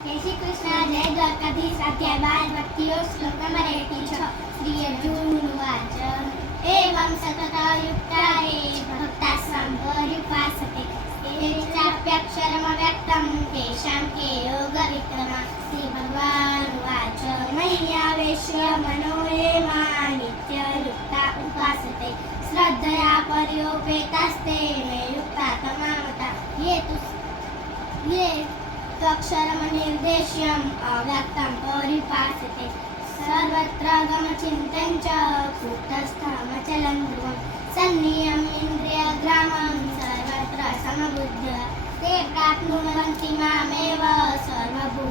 जय श्री कृष्ण जय द्वारकाधीश अध्याय 12 भक्तियोग श्लोक नंबर 86 श्री अर्जुन उवाच एवं सततयुक्ताये भक्तास्त्वां पर्युपासते ये चाप्यक्षरमव्यक्तं तेषां के योगविक्रमः श्रीभगवानुवाच मय्यावेश्य मनो ये मां नित्ययुक्ता उपासते श्रद्धया पर्योपेतास्ते मे युक्ता तमामता ये त्वक्षरमनिर्देश्यम् अव्यक्तं परिपासते सर्वत्र गमचिन्तं च कूटस्थमचलं ध्रुवं सन्नियम् इन्द्रियग्रामं सर्वत्र समबुद्ध्या ते प्राप्नुवन्ति मामेव सर्वभूतानां